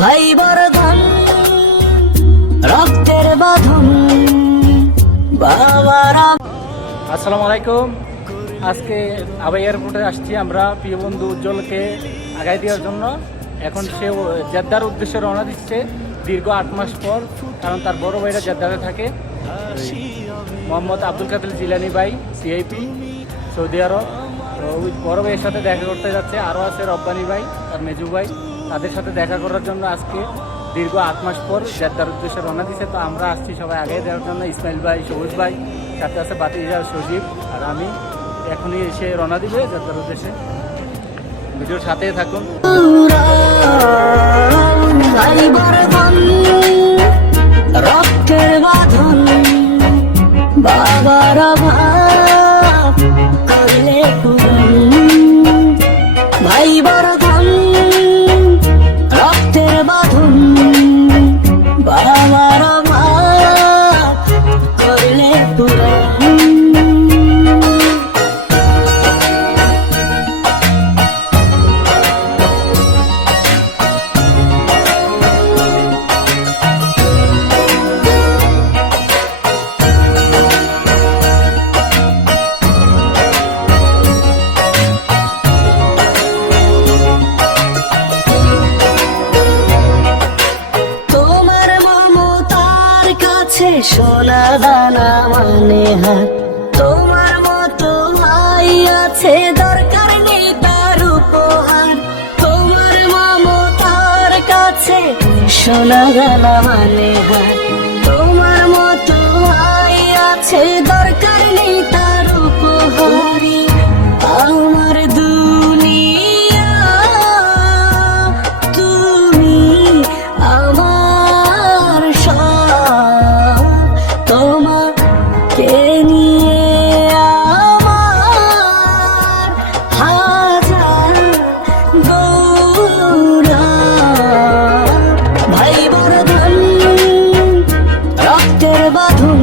ভাই বরদান রক্তের বাঁধন আসসালামু আলাইকুম। আজকে আবার এয়ারপোর্টে আসছি আমরা প্রিয় বন্ধু উজ্জ্বলকে আগাই দেওয়ার জন্য। এখন সে জেদ্দার উদ্দেশ্যে রওনা দিচ্ছে দীর্ঘ আট মাস পর, কারণ তার বড় ভাইরা জেদ্দারে থাকে। মোহাম্মদ আব্দুল কাদের জিলানি ভাই, সিআইপি, সৌদি আরব। ওই বড় ভাইয়ের সাথে দেখা করতে যাচ্ছে। আরও আছে রব্বানি ভাই আর মেজু ভাই। তাদের সাথে দেখা করার জন্য আজকে দীর্ঘ আট মাস পর জেদ্দার উদ্দেশ্যে রওনা দিচ্ছে তো আমরা আসছি সবাই আগে দেওয়ার জন্য। ইসমাইল ভাই, সবুজ ভাই, সাথে আছে বাতিজা, সজীব আর আমি। এখনই এসে রওনা দিবে জেদ্দার উদ্দেশ্যে। ভিডিওর সাথে থাকুন। পূরণ ভাই বাবার সোনা দানা মানে হাত তোমার মতো ভাই আছে, দরকার নেই তার উপহার। তোমার মমতার কাছে সোনা দানা মানে হাত কে নিয়ে আমার হাজার গৌরা। ভাই বড় ধন রক্তের বাঁধন।